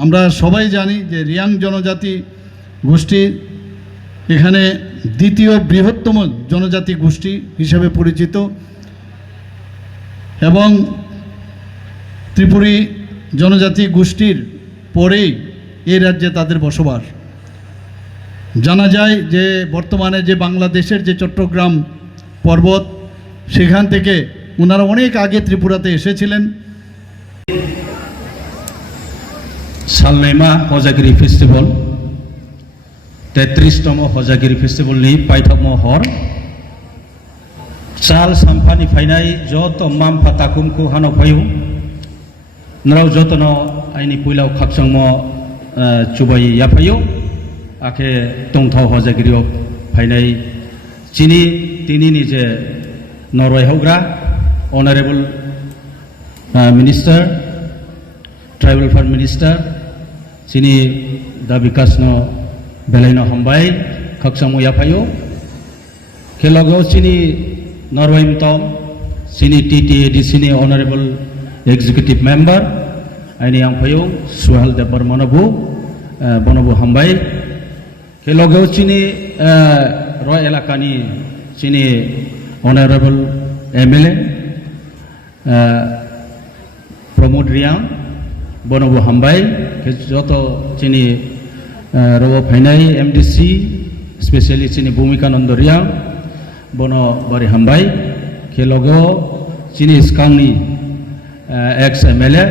আমরা সবাই জানি যে রিয়াং জনজাতি গোষ্ঠী এখানে দ্বিতীয় বৃহত্তম জনজাতি গোষ্ঠী হিসেবে পরিচিত এবং ত্রিপুরী জনজাতি গোষ্ঠীর পরেই এই রাজ্যে তাদের বসবাস। জানা যায় যে বর্তমানে যে বাংলাদেশের যে চট্টগ্রাম পর্বত সেখান থেকে ওনারা অনেক আগে ত্রিপুরাতে এসেছিলেন। सालनैमा हजागिरि फेस्टिवल 33तम हजागिरि फेस्टिवलनि पाइथाम हर चाल साम्फानि फाइनाय जत मामफा ताकुमखौ हानो फायु नराव जतन आइनि पुइलाव खाकसंम चुबाय याफायु आखे तंथाव हजागिरियाव फाइनाय चिनि तिनिनि जे नरवाय हौग्रा अनारेबल मिनिस्टार ट्राइबल फार मिनिस्टार चिनी दा विकासनो बेलायनो हमबाय खाकसामो याफायो खेलगो चिनी नरवाइम तम चिनी TTADC नि ऑनरेबल एग्जीक्यूटिव मेंबर आइनि आंफायो सुहाल देव बर्मनबु बनबु हमबाय खेलगो चिनी रॉय इलाकानि चिनी ऑनरेबल MLA प्रमोद रियां बनबु हमबाय जत चिनी रव फाइनाय MDC स्पेशली चिनी भूमिकानंद रियां बन बारि हमबाय खेलगो चिनी स्कांगनि एक्स MLA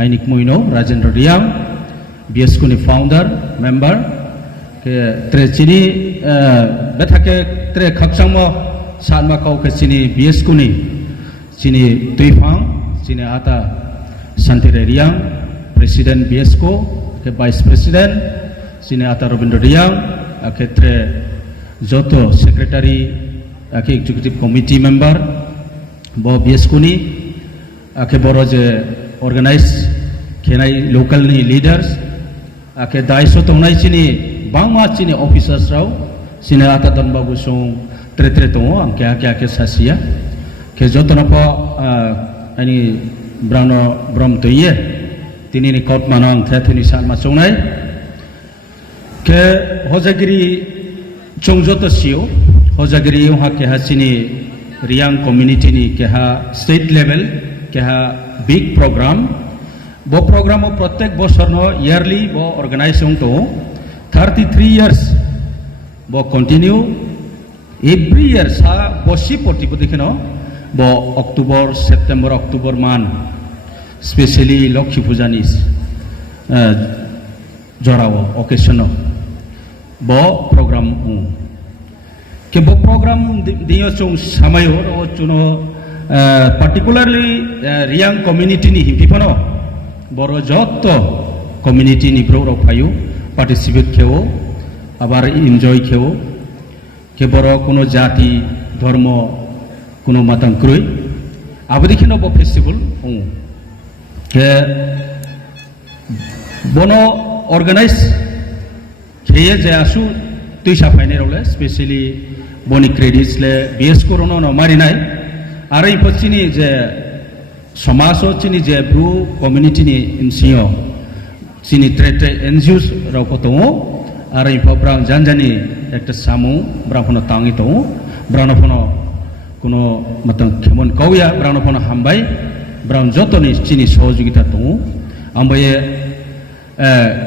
आइनिक मुइनो राजेंद्र रियां BSK नि फाउंडर मेंबर के त्रे चिनी बेथाके त्रे खाकसांग सानमा काउके चिनी BSK नि चिनी तुइफां चिनी आता शांतिरे रियां प्रेसिडेंट BSK के वाइस प्रेसिडेंट चिनी आता रविंद्र रियां क्षेत्रे जतो सेक्रेटारी आखे एग्जीक्यूटिव कमिटी मेंबर बो BSK नि आखे बरो जे ऑर्गेनाइज खेनाय लोकल नि लीडर्स आखे दायित्व तंनाय चिनी बांमा चिनी ऑफिसर्स राव चिनी आता दनबाबु सं त्रे दङ आंखे आखे सासिया के जतनपा आइनि ब्राउनो ब्रम तोये तिनी कोट मानों थेथुनि सानमा चौनाय के हजागिरि चौजत सियो हजागिरि हा केहा चिनी रियां कम्युनिटी नि केहा स्टेट लेवल केहा बिग प्रोग्राम बो प्रोग्राम प्रत्येक बछरनो इयरली बो ऑर्गेनाइजिंग तो 33 इयर्स बो कंटिन्यू एवरी इयर सा बसी प्रतिबो देखनो बो अक्टोबर सेप्टेम्बर अक्टोबर मान स्पेशली लक्ष्मी पूजानि जराव ओकेशन बो प्रोग्राम के बो प्रोग्राम दियो चों समायो रो चुनो पार्टिकुलारली रियां कम्युनिटी नि हिपिफनो बरो जत कम्युनिटी नि ब्रो रो फायु पार्टिसिपेट खेवो आबार एन्जॉय खेवो के बरो कोनो जाति धर्म कोनो मातम क्रुई आबदिखिनो बो फेस्टिवल के बनो ऑर्गेनाइज खेये जे आसु तुइसा फाइने रोले स्पेशली बनि क्रेडिट्स ले BSK रोनो न मारिनाय आरो इपचिनि जे समाजो चिनि जे ब्रु कम्युनिटी नि इनसियो चिनि ट्रेटे NGOs रावको दङ आरो इपब्रा जानजानि एकटा सामु ब्राफनो तांगि दङ ब्रानफनो कोनो मतम खेमन काउया ब्रानफनो हामबाय ब्राउन जतनि चिनि सहयोगिता दङ आमबाये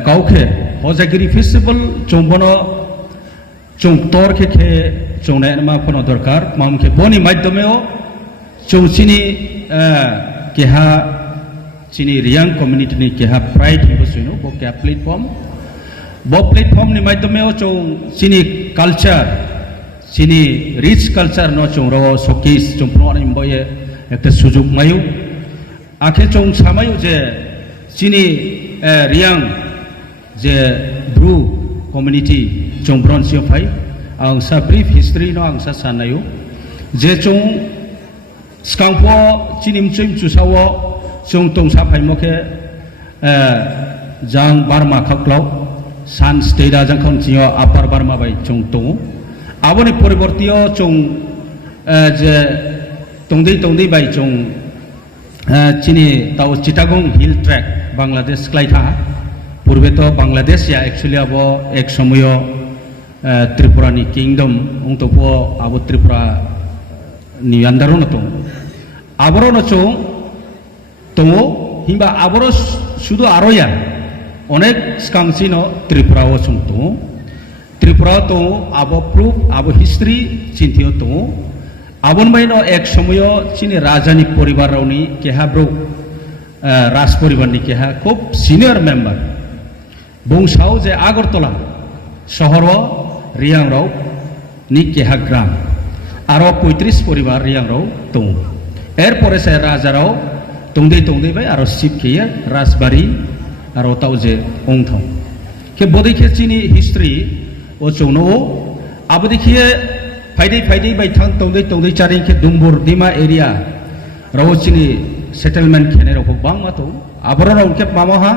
काउखे हजागिरि फेस्टिवल चौबनो चौं तोरखे खे चौनाय मा फनो दरकार मामखे बनि माध्यमेओ चौचिनि केहा चिनि रियां कम्युनिटी नि केहा प्राइड बसुनो बो के प्लेटफॉर्म नि माध्यमेओ चौ चिनि कल्चर चिनि रिच कल्चर न चौरो शोकेस चौप्रो इम्बये एकटा सुजुग मायु आखे चौं सामायु जे चिनि रियां जे ब्रु कम्युनिटी चौब्रन सिफाय आं सा ब्रीफ हिस्ट्री न आं सा सानायु जे चौं स्कांपो चिनिम चुम चुसावो चौं तों सा फाइमखे जां बारमा खाक्लाव सान स्टेट आ जांखौ चियो अपार बारमा बाय चौं तों आबोनि परिवर्तियो चौं जे तंदै बाय चौं चिनी ताव चिटागं हिल ट्रैक बांग्लादेश क्लाइथा पूर्वे तो बांग्लादेश या एक्चुअली अब एक समय त्रिपुरा नि किंगडम उन तो वो अब त्रिपुरा नि अंदर न तो आबरो न चो तो हिंबा आबरो शुद्ध आरोया अनेक स्कांसी न त्रिपुरा वो चुं तो त्रिपुरा तो अब प्रूफ अब हिस्ट्री चिंतियो तो आबन भाई न एक समय चिनी राजानी परिवार रावनी केहा ब्रो राज परिवार नि केहा खूब सीनियर मेंबर बुंसाव जे आगरतला शहर रियांग राव नि केहा ग्राम आरो 35 परिवार रियांग राव दं एरपरे से राजाराव तंदे तंदे भाई आरो सिप केया राजबारी आरो ताव जे ओंथाव के बदिखे चिनी हिस्ट्री ओ चौनो अब देखिए फायदे फायदे बाय थां तंदे तंदे चारि के दुम्बुर दिमा एरिया राव चिनी सेटलमेंट खेने राव बां मातो आबरो राव के मामहा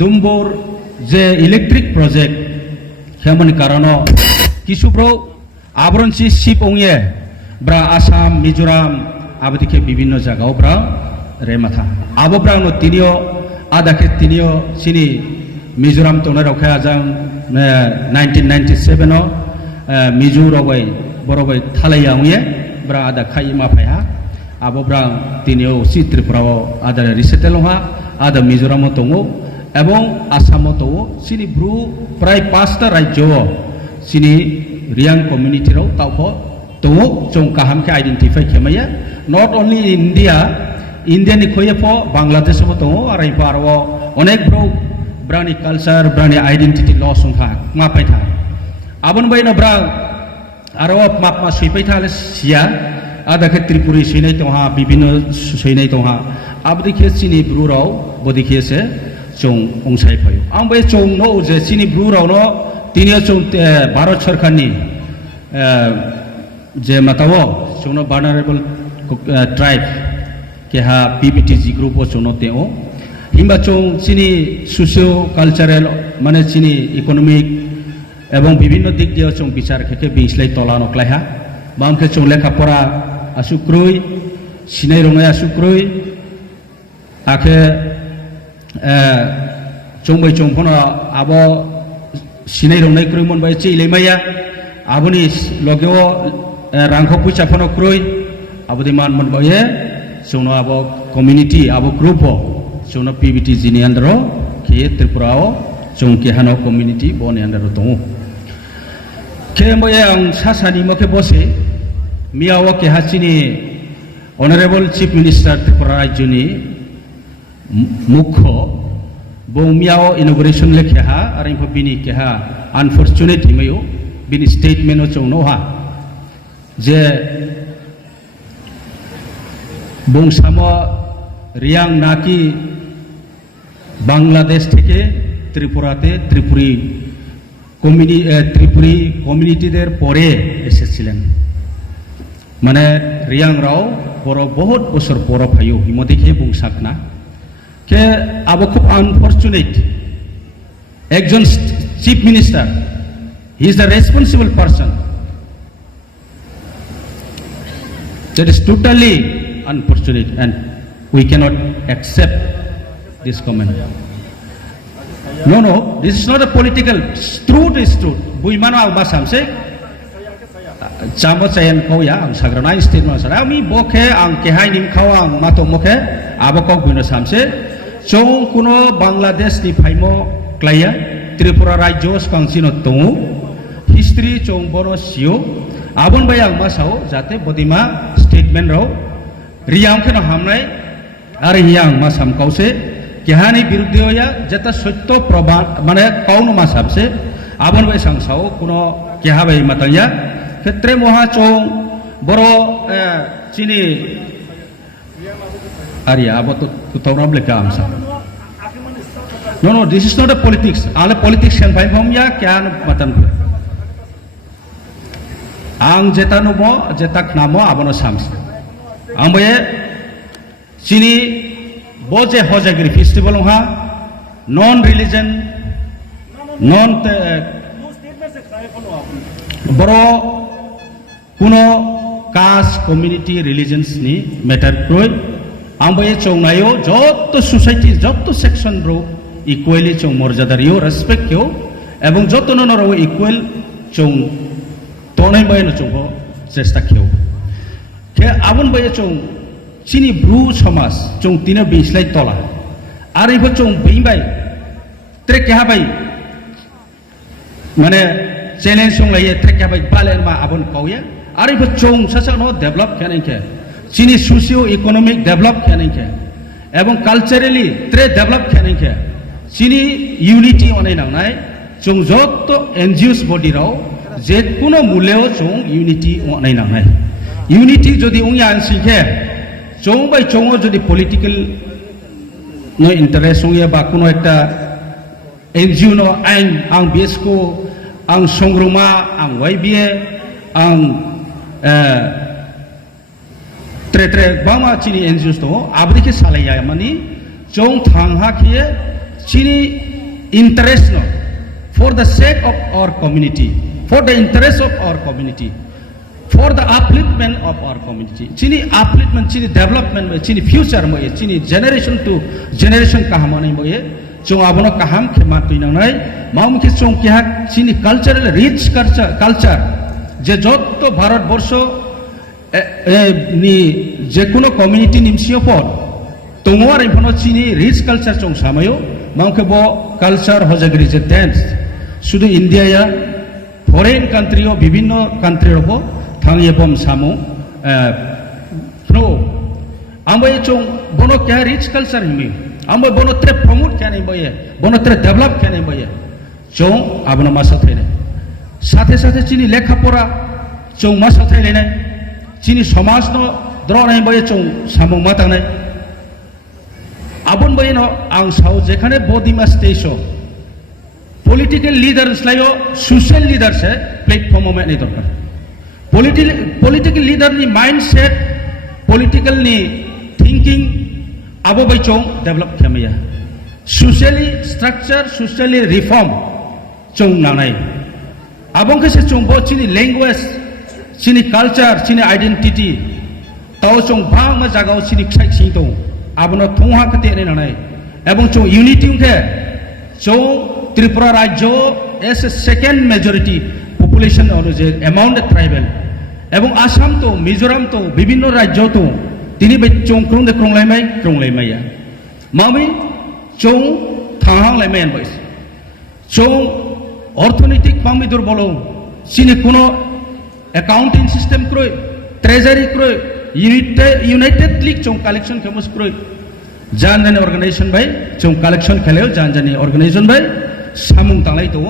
दुम्बुर जे इलेक्ट्रिक प्रोजेक्ट हेमन कारनो किसुब्रो आबरनसि शिप ओंगे ब्रा आसाम मिजोराम आबदिके विभिन्न जगह ब्रा रेमाथा आबो ब्रा नो तिनियो आदाके तिनियो सिनी मिजोराम तोना रखा जां 1997 नो मिजोरावै बरबै थालाया ओंगे ब्रा आदा खाइ माफाया आबो ब्रा तिनियो सि त्रिपुराव आदा रिसेटेल हा आदा मिजोराम तंगो এবং আসামতো চিনি ব্রু প্রায় 5টা রাজ্য চিনি রিয়াং কমিউনিটিরাও তাও তো চং কাহামকে আইডেন্টিফাই খেমাইয়া নট অনলি ইন্ডিয়া ইন্ডিয়ানি খয়ে বাংলাদেশ তো আর এই পারো অনেক ব্রো ব্রানি কালচার ব্রানি আইডেন্টিটি লস হা মাপাই থা আবন বাইনা ব্রা আরো মাপমা সইপাই থালে সিয়া আদাকে ত্রিপুরি সইনাই তোহা বিভিন্ন সইনাই তোহা আবদিকে চিনি ব্রুরাও বদিকেছে चौं अंसाई फायो आं बे चौं नो जे चिनी ब्लू राव नो तिनिया चौं भारत सरकार नि जे मातावो चौं नो वार्नरेबल ट्राइब के हा पीपीटीजी ग्रुप ओ चौं नो तेओ हिंबा चौं चिनी सोशियो कालचारेल माने चिनी इकोनॉमिक एवं विभिन्न दिक दिया चौं विचार के बिंसलाई तला नकलाई हा बामके चौं लेखा पढ़ा आसुक्रुई सिनाई रंगाय आसुक्रुई आखे चंबै चंफोना आबो सिनाय रंनाय क्रय मोनबाय चिलेमाया आबोनि लगेव रांखौ फैसा फनो क्रय आबोदि मान मोनबाय जोंनो आबो कम्युनिटी आबो ग्रुप जोंनो पीबीटी जिनि अंदर के त्रिपुराव जों केहानो कम्युनिटी बनि अंदर दङ के मया आं सासानि मखे बसे मियाव केहाचिनि अनारेबल चीफ मिनिस्टार त्रिपुरा राज्यनि मुख्य बौमियाव इनोग्रेशन लेखे हा और बिनी के हा अनफॉर्चुनेट हिमयो बिनी स्टेटमेंट चौनो हा जे बंसामो रियांग नाकी बांग्लादेश থেকে ত্রিপুরাতে ত্রিপুরি কমিউনিটিদের পরে এসেছিলেন মানে রিয়াং রাও বড় বহুত বছর পর ফাইও হিমদিকে বংসাকনা के अब खूब अनफॉर्चुनेट एकजन chief minister he is the responsible person that is totally unfortunate and we cannot accept this comment no this is not a political truth is truth बुइमानो आं बासामसे जामो चायन खौया आं साग्रानाय स्टेटमेंट सारा आमी बखे आं केहाय निमखाव आं मातो मखे आबको बुइनो सामसे चौं कुनो बांग्लादेश नि फाइमो क्लाया त्रिपुरा राज्य स्कांसिनो दङ हिस्ट्री चौं बनो सियो आबन बाय आं मासाव जाते बदिमा स्टेटमेंट राव रियांग केनो हामनाय आरो हियां मासाम काउसे केहानि बिरुद्धया जेता सत्य प्रमाण माने काउनो मासाबसे आबन बाय सांसाव कुनो केहा बाय माताया क्षेत्रे महा चौं बरो चिनी Arya, about to problem comes. No, this is not a politics. All politics can find from ya can matan. Ang jetanu mo jetak namo abono sams. Amboye sini boje hojagiri festival ha non-religion, non boro kuno caste, community, religions ni matter kroi. आंबे चौनायो जत society जत section bro equally চং মর্যাদারিও respect কেও এবং যতন নরও equal চং তনাই বাইনো চং চেষ্টা কেও কে আবন বাইয়ে চং চিনি ব্রু সমাজ চং তিনে বিসলাই তলা আর এই চং বিবাই ত্রে কেহা বাই মানে চ্যালেঞ্জ সং লাইয়ে ত্রে কেহা বাই বালেন মা আবন কাউয়া আর এই চং সাসা নো ডেভেলপ কেনাইকে চিনি সোশিও ইকোনমিক ডেভেলপ কেনাইকে এবং কালচারালি ত্রে ডেভেলপ কেনাইকে চিনি ইউনিটি অনেক নাংনাই চং যত এনজিওস বডি রাও যে কোনো মূল্যেও চং ইউনিটি অনেক নাংনাই ইউনিটি যদি উনি আনসিখে চং বাই চং যদি পলিটিক্যাল নো ইন্টারেস্ট হইয়া বা কোনো একটা এনজিও নো আইন আং বিএসকো আং সংগ্রমা আং ওয়াইবিএ আং त्रे त्रे बामा चीनी एनजिओस तो आबरी के सालाया मानी चों थांहा किए चीनी इंटरेस्ट नो for the sake of our community for the interest of our community for the upliftment of our community चीनी अपलिफ्टमेंट चीनी डेवलपमेंट में चीनी फ्यूचर में चीनी जनरेशन टू जनरेशन कहामानी में चों आबनो कहाम के मातुई नाय माउम के चों क्या चीनी कल्चरल रिच कल्चर जे जत भारत वर्ष नी जे कोनो कम्युनिटी निमसियो पर तोंगवार इफनो चीनी रिच कल्चर चों सामायो माउके बो कल्चर हजागरी जे डांस शुद्ध इंडिया या फरेन कंट्रीओ विभिन्न कंट्री रबो थांगे बम सामो फ्रो आमबे चों बोनो क्या रिच कल्चर हिमी आमबे बोनो त्रे प्रमोट क्या नहीं बये बोनो त्रे डेवलप क्या नहीं बये चों आबनो मासा थैने साथे साथे चीनी लेखा पढ़ा चों मासा थैले नहीं चीनी समाज नो द्रो नहीं बये चों सामो माता नहीं आबन बये नो आंग साउ जेखाने बोदिमा स्टेशो पॉलिटिकल लीडर्स लायो सोशल लीडर्स है प्लेटफॉर्म में नहीं दरकार पॉलिटिकल लीडर नी माइंडसेट पॉलिटिकल नी थिंकिंग आबो बय चों डेवलप खामया सोशली स्ट्रक्चर सोशली रिफॉर्म चों नानाय आबों के से चों बो चीनी लैंग्वेज चीनी कल्चर चीनी आइडेंटिटी ताओ चों भांग मा जागाव चीनी खाइ सिं दं आबनो थोंहा कते ने नानाय एवं चों यूनिटी के चों त्रिपुरा राज्य S A second majority population और जे अमाउंट ट्राइबल एवं आसाम तो मिजोराम तो विभिन्न राज्य तो तिनी बे चों क्रोंलायमाया मामी चों थांहांलायमाय बायस चों अर्थनैतिक पामी दुर्बल चीनी कोनो अकाउंटिंग सिस्टम क्रोय ट्रेजरी क्रोय यूनाइटेड लीग चों कलेक्शन केमस क्रोय जान जाने ऑर्गेनाइजेशन भाई चों कलेक्शन खेले जान जाने ऑर्गेनाइजेशन भाई सामुं तांलाय तो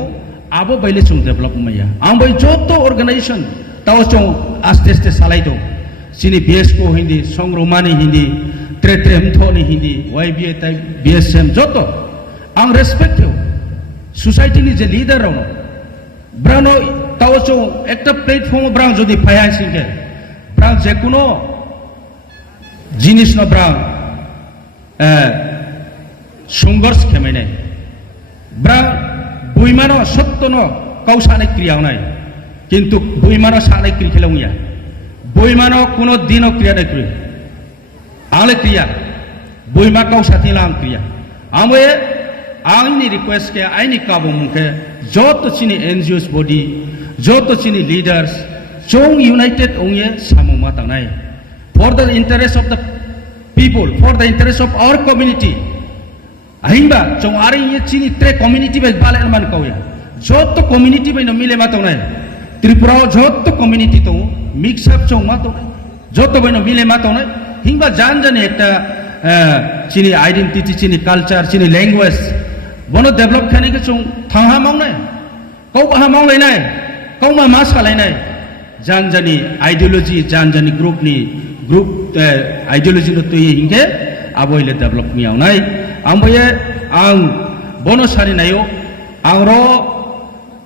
आबो बैले चों डेवलप मैया आं भाई जो तो ऑर्गेनाइजेशन ताओ चों आस्ते आस्ते सालाय दो चीनी बीएसको हिंदी संग्रोमानी हिंदी त्रे त्रे हमथोनी हिंदी वाईबीए टाइप बीएसएम जो तो आं रेस्पेक्ट हो सोसाइटी नि जे लीडर रहो ब्रानो ताओ चों एक प्लेटफॉर्म ब्रां जो दी फाया सिंगे ब्रां जे कोनो जिनिस न ब्रां संघर्ष खेमायनाय ब्रा बुइमानो सत्तनो कौसाने क्रियावनाय किंतु बुइमानो साने क्रिया खेलावनिया बुइमानो कोनो दिनो क्रिया नै क्रिया आले क्रिया बुइमा कौसाथि लाम क्रिया आमवे आंनि रिक्वेस्ट के आइनि काबो मुखे जत चिनि एनजीओस बॉडी जत चिनि लीडर्स चों यूनाइटेड ओंगे सामो मातानाय for the interest of the people for the interest of our community ahimba chong ari ye chini tre community bai bale man kauya jotto community bai no mile mato nai tripura jotto community to mix up chong mato jotto bai no mile mato nai hingba jan jani ekta chini identity chini culture chini language bono develop khani ke chong thangha maung nai kau ba maung lai nai kau ma ma salai nai jan jani ideology jan jani group ni group ideology नो तो ये हिंगे अब ये develop मियाव नाय आं बये आं बोनो सारी नायो आं रो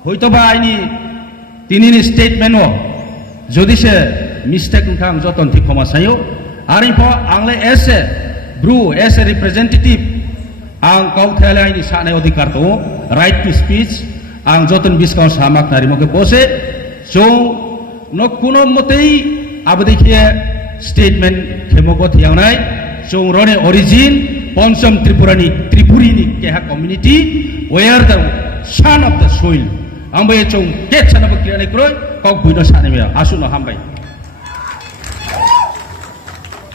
होइतो बा आइनि तिनिनि स्टेटमेंट हो जदि से मिस्टेक उनखा आं जतन थि खमा सायो आरो इफो आंले एस ए ब्रु एस ए रिप्रेजेंटेटिव आं गाव थेले आइनि सानाय अधिकार तो राइट टू स्पीच आं जतन बिस्काव सामाक नारि मके बसे जो न कुनो मतै अब देखिए स्टेटमेंट खेमोको थियावनाय चों रने ओरिजिन পঞ্চম ত্রিপুরানি ত্রিপুরিনি কেহা community were the son of the soil আমবাই চৌ কে সানাবো কিরানি ক্রয় কক বুইনো সানেমিয়া আসুনো হামবাই